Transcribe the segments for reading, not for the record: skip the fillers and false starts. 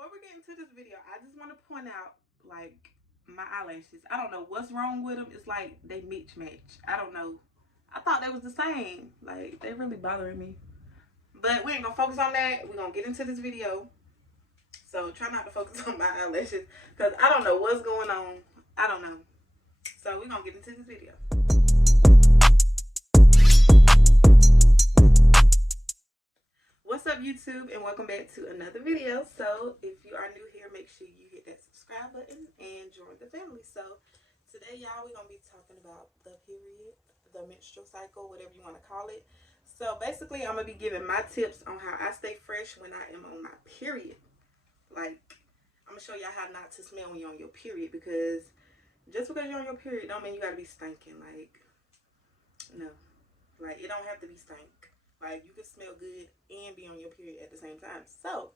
Before we get into this video, I just want to point out, like, my eyelashes. I don't know what's wrong with them. It's like they mismatch. I don't know. I thought they was the same. Like, they really bothering me. But we ain't gonna focus on that. We're gonna get into this video. So try not to focus on my eyelashes, because I don't know what's going on. I don't know. So we're gonna get into this video. What's up, YouTube, and welcome back to another video. So if you are new here, make sure you hit that subscribe button and join the family. So today, y'all, we're gonna be talking about the period, the menstrual cycle, whatever you want to call it. So basically, I'm gonna be giving my tips on how I stay fresh when I am on my period. Like, I'm gonna show y'all how not to smell when you're on your period, because just because you're on your period don't mean you gotta be stinking. Like, no, like, it don't have to be stink. Like, you can smell good and be on your period at the same time. So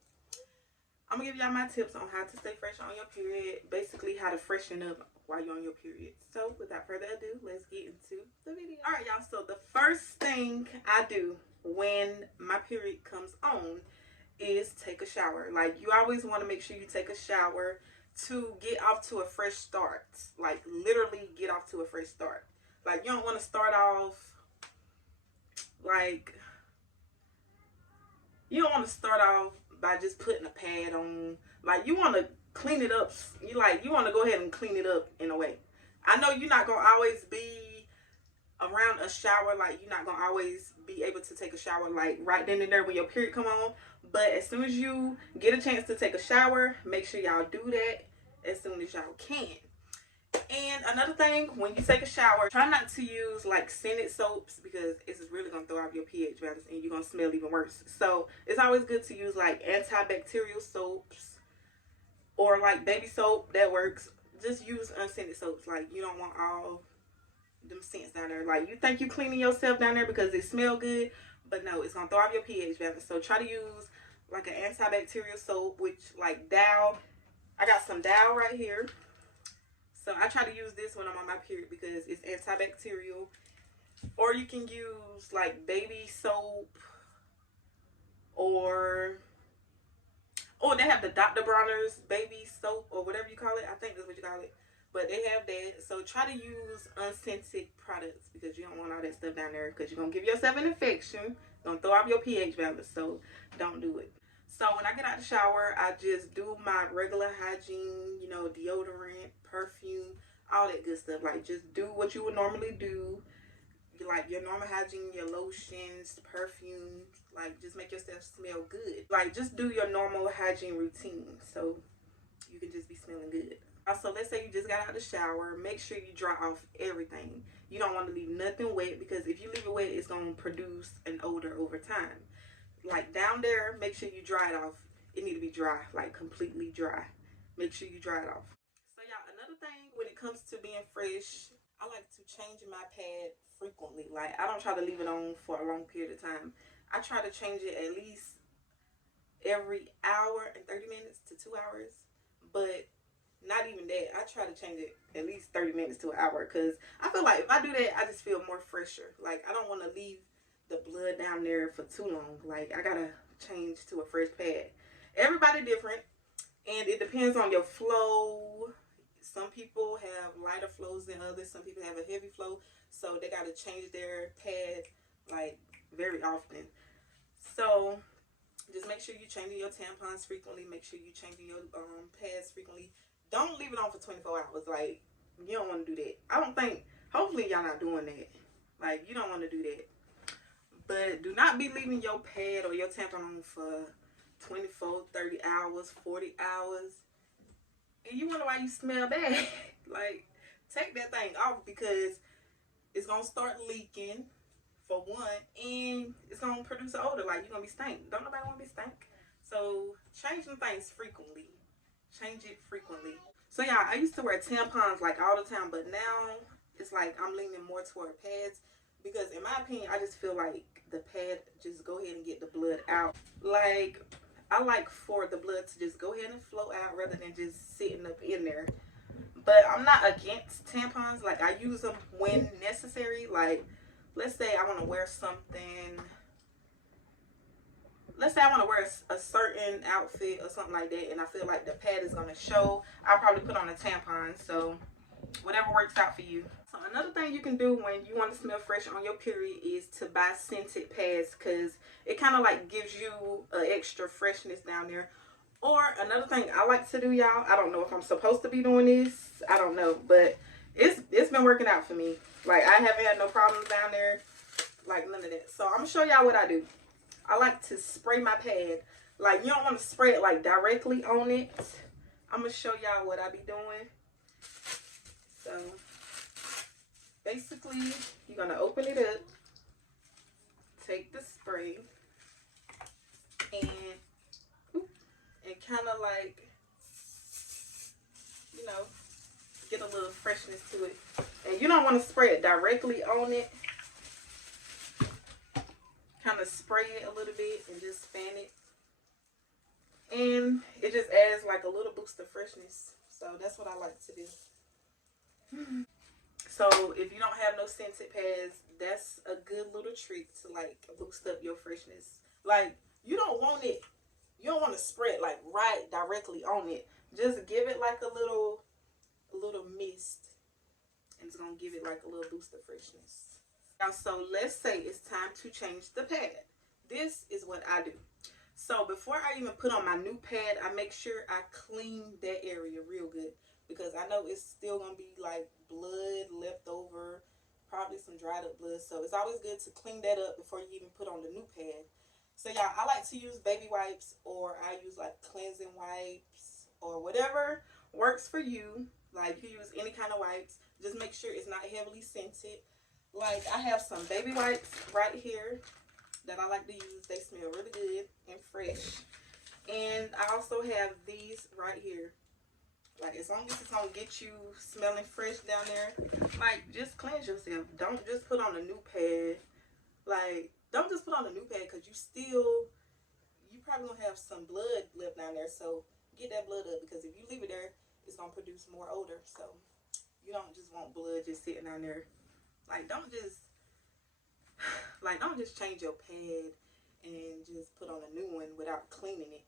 I'm gonna give y'all my tips on how to stay fresh on your period, basically how to freshen up while you're on your period. So without further ado, let's get into the video. All right, y'all, so the first thing I do when my period comes on is take a shower. Like, you always want to make sure you take a shower to get off to a fresh start. Like, literally get off to a fresh start. Like, you don't want to start off like, you don't want to start off by just putting a pad on. Like, you want to clean it up. You want to go ahead and clean it up in a way. I know you're not going to always be around a shower. Like, you're not going to always be able to take a shower, like, right then and there when your period come on. But as soon as you get a chance to take a shower, make sure y'all do that as soon as y'all can. And another thing, when you take a shower, try not to use like scented soaps, because it's really going to throw off your pH balance and you're going to smell even worse. So it's always good to use like antibacterial soaps or like baby soap. That works. Just use unscented soaps. Like, you don't want all them scents down there. Like, you think you cleaning yourself down there because it smell good, but no, it's going to throw off your pH balance. So try to use like an antibacterial soap, which like Dow. I got some Dow right here. So I try to use this when I'm on my period because it's antibacterial. Or you can use like baby soap, or they have the Dr. Bronner's baby soap or whatever you call it. I think that's what you call it. But they have that. So try to use unscented products, because you don't want all that stuff down there, because you're going to give yourself an infection. Going to throw off your pH balance. So don't do it. So when I get out the shower, I just do my regular hygiene, you know, deodorant, perfume, all that good stuff. Like, just do what you would normally do. Like, your normal hygiene, your lotions, perfume. Like, just make yourself smell good. Like, just do your normal hygiene routine so you can just be smelling good. Also, let's say you just got out of the shower. Make sure you dry off everything. You don't want to leave nothing wet, because if you leave it wet, it's going to produce an odor over time. Like, down there, make sure you dry it off. It need to be dry, like completely dry. Make sure you dry it off. So y'all, another thing when it comes to being fresh, I like to change my pad frequently. Like, I don't try to leave it on for a long period of time. I try to change it at least every hour and 30 minutes to 2 hours. But not even that. I try to change it at least 30 minutes to an hour, because I feel like if I do that, I just feel more fresher. Like, I don't want to leave the blood down there for too long. Like, I gotta change to a fresh pad. Everybody different, and it depends on your flow. Some people have lighter flows than others. Some people have a heavy flow, so they gotta change their pad like very often. So just make sure you're changing your tampons frequently. Make sure you're changing your pads frequently. Don't leave it on for 24 hours. Like, you don't want to do that. I don't think, hopefully y'all not doing that. Like, you don't want to do that. But do not be leaving your pad or your tampon on for 24, 30 hours, 40 hours. And you wonder why you smell bad. Like, take that thing off, because it's going to start leaking, for one. And it's going to produce an odor. Like, you're going to be stank. Don't nobody want to be stank. So, change them things frequently. Change it frequently. So, y'all, I used to wear tampons, like, all the time. But now, it's like I'm leaning more toward pads. Because in my opinion, I just feel like the pad, just go ahead and get the blood out. Like, I like for the blood to just go ahead and flow out rather than just sitting up in there. But I'm not against tampons. Like, I use them when necessary. Like, let's say I want to wear something let's say I want to wear a certain outfit or something like that, and I feel like the pad is going to show, I'll probably put on a tampon. So whatever works out for you. So another thing you can do when you want to smell fresh on your period is to buy scented pads, because it kind of like gives you an extra freshness down there. Or another thing I like to do, y'all, I don't know if I'm supposed to be doing this, I don't know, but it's been working out for me. Like, I haven't had no problems down there, like none of that. So I'm gonna show y'all what I do. I like to spray my pad. Like, you don't want to spray it like directly on it. I'm gonna show y'all what I be doing. So basically, you're gonna open it up, take the spray, and kind of like, you know, get a little freshness to it. And you don't want to spray it directly on it. Kind of spray it a little bit and just fan it. And it just adds like a little boost of freshness. So that's what I like to do. So if you don't have no scented pads, that's a good little trick to like boost up your freshness. Like, you don't want to spray it like right directly on it. Just give it like a little mist, and it's gonna give it like a little boost of freshness. Now, so let's say it's time to change the pad. This is what I do. So before I even put on my new pad, I make sure I clean that area real good, because I know it's still gonna be like blood left over, probably some dried up blood. So it's always good to clean that up before you even put on the new pad. So yeah, I like to use baby wipes, or I use like cleansing wipes, or whatever works for you. Like, you use any kind of wipes, just make sure it's not heavily scented. Like, I have some baby wipes right here that I like to use. They smell really good and fresh. And I also have these right here. Like, as long as it's gonna get you smelling fresh down there, like, just cleanse yourself. Don't just put on a new pad. Like, don't just put on a new pad, because you probably gonna have some blood left down there. So get that blood up, because if you leave it there, it's gonna produce more odor. So you don't just want blood just sitting down there. Like, don't just change your pad and just put on a new one without cleaning it.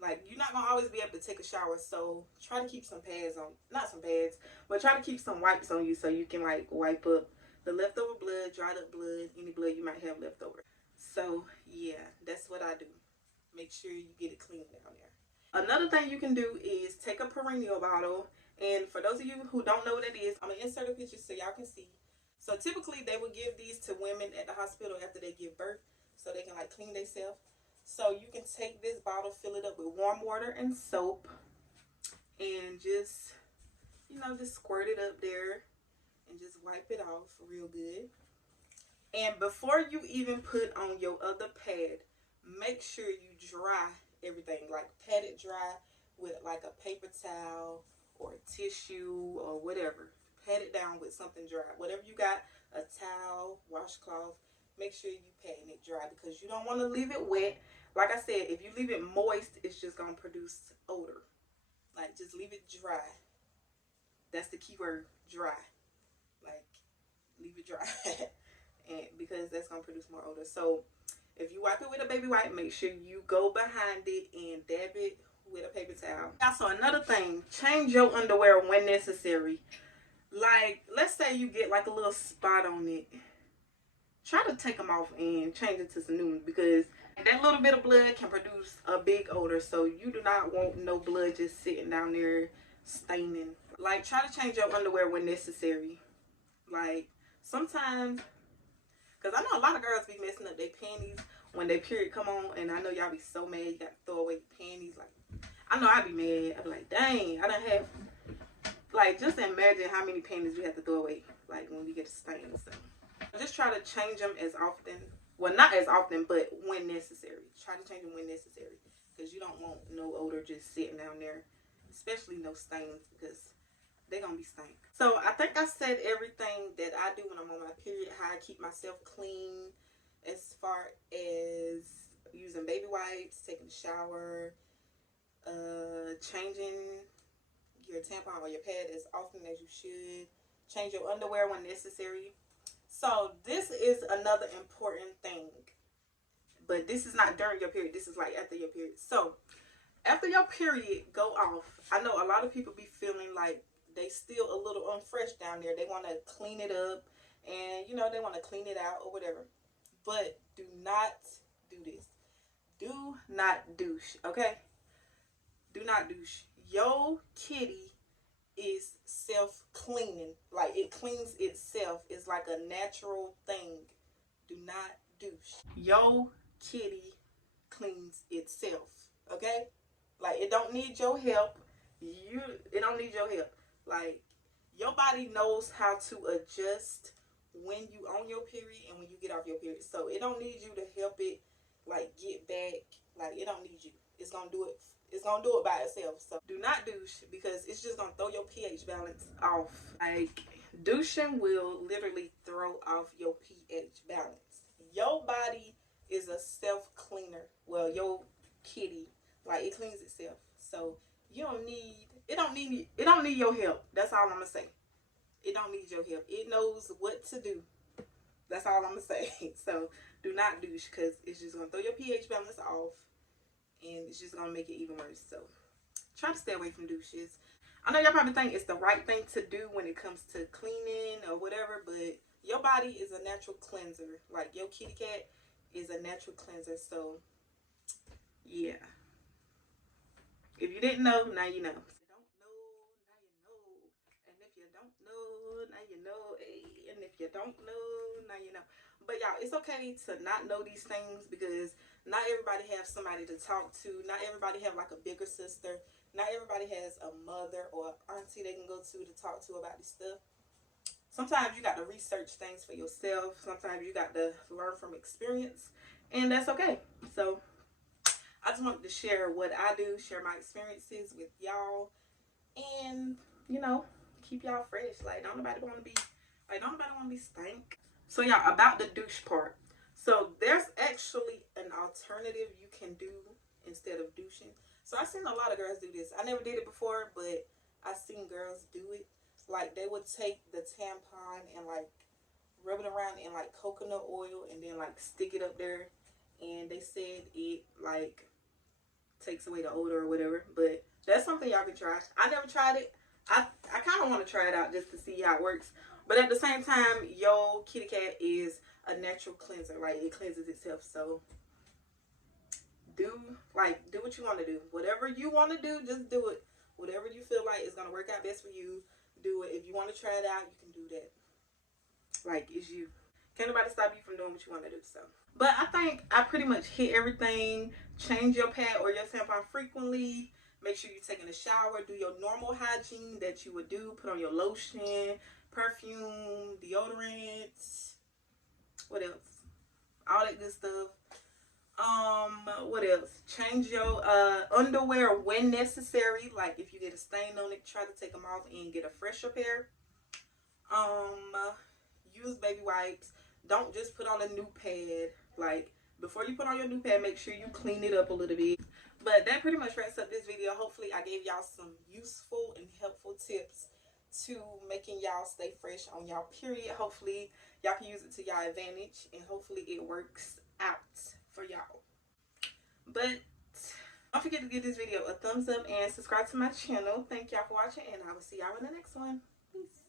Like, you're not gonna always be able to take a shower, so try to keep some pads on, not some pads, but try to keep some wipes on you, so you can like wipe up the leftover blood, dried up blood, any blood you might have left over. So yeah, that's what I do. Make sure you get it clean down there. Another thing you can do is take a perennial bottle, and for those of you who don't know what that is, I'm gonna insert a picture so y'all can see. So typically they will give these to women at the hospital after they give birth, so they can like clean themselves. So you can take this bottle, fill it up with warm water and soap, and just, you know, just squirt it up there and just wipe it off real good. And before you even put on your other pad, make sure you dry everything. Like, pat it dry with like a paper towel or a tissue or whatever. Pat it down with something dry. Whatever you got, a towel, washcloth, make sure you patting it dry, because you don't want to leave it wet. Like I said, if you leave it moist, it's just going to produce odor. Like, just leave it dry. That's the key word, dry. Like, leave it dry. And because that's going to produce more odor. So if you wipe it with a baby wipe, make sure you go behind it and dab it with a paper towel. Also, another thing, change your underwear when necessary. Like, let's say you get like a little spot on it. Try to take them off and change it to some new ones, because that little bit of blood can produce a big odor. So you do not want no blood just sitting down there staining. Like, try to change your underwear when necessary. Like, sometimes, because I know a lot of girls be messing up their panties when their period come on, and I know y'all be so mad you got to throw away the panties. Like, I know I be mad. I be like, dang, I done have, like, just imagine how many panties we have to throw away, like, when we get stains. So just try to change them as often. Well, not as often, but when necessary. Try to change them when necessary, because you don't want no odor just sitting down there, especially no stains, because they're gonna be stank. So I think I said everything that I do when I'm on my period, how I keep myself clean, as far as using baby wipes, taking a shower, changing your tampon or your pad as often as you should, change your underwear when necessary. So this is another important thing. But this is not during your period. This is like after your period. So after your period go off, I know a lot of people be feeling like they still a little unfresh down there. They want to clean it up, and you know, they want to clean it out or whatever. But do not do this. Do not douche, okay? Do not douche. Your kitty is self-cleaning. Like, it cleans itself. It's like a natural thing. Do not douche. Your kitty cleans itself, okay? Like, it don't need your help. It don't need your help. Like, your body knows how to adjust when you on your period and when you get off your period. So it don't need you to help it like get back. Like, it don't need you. It's gonna do it. It's gonna do it by itself. So do not douche, because it's just gonna throw your pH balance off. Like, douching will literally throw off your pH balance. Your body is a self cleaner. Well, your kitty, like, it cleans itself. So you don't need it. Don't need your help. That's all I'm gonna say. It don't need your help. It knows what to do. That's all I'm gonna say. So do not douche, because it's just gonna throw your pH balance off, and it's just gonna make it even worse. So try to stay away from douches. I know y'all probably think it's the right thing to do when it comes to cleaning or whatever, but your body is a natural cleanser. Like, your kitty cat is a natural cleanser. So yeah, if you didn't know, now you know. Now you know. And if you don't know, now you know. But y'all, it's okay to not know these things, because not everybody has somebody to talk to. Not everybody have like a bigger sister. Not everybody has a mother or auntie they can go to talk to about this stuff. Sometimes you got to research things for yourself. Sometimes you got to learn from experience, and that's okay. So I just wanted to share what I do, share my experiences with y'all, and you know, keep y'all fresh. Like, don't nobody want to be stank. So y'all, about the douche part. So there's actually an alternative you can do instead of douching. So I've seen a lot of girls do this. I never did it before, but I've seen girls do it. Like, they would take the tampon and like rub it around in like coconut oil and then like stick it up there. And they said it like takes away the odor or whatever. But that's something y'all can try. I never tried it. I kind of want to try it out just to see how it works. But at the same time, your kitty cat is a natural cleanser. Like, it cleanses itself. So do what you want to do. Whatever you want to do, just do it. Whatever you feel like is going to work out best for you, do it. If you want to try it out, you can do that. Like, it's you. Can't nobody stop you from doing what you want to do. So, but I think I pretty much hit everything. Change your pad or your tampon frequently. Make sure you're taking a shower. Do your normal hygiene that you would do. Put on your lotion, perfume, deodorant. What else? All that good stuff. What else? Change your underwear when necessary. Like, if you get a stain on it, try to take them off and get a fresher pair. Use baby wipes. Don't just put on a new pad. Like, before you put on your new pad, make sure you clean it up a little bit. But that pretty much wraps up this video. Hopefully I gave y'all some useful and helpful tips to making y'all stay fresh on y'all period. Hopefully y'all can use it to y'all advantage, and hopefully it works out for y'all. But don't forget to give this video a thumbs up and subscribe to my channel. Thank y'all for watching, and I will see y'all in the next one. Peace.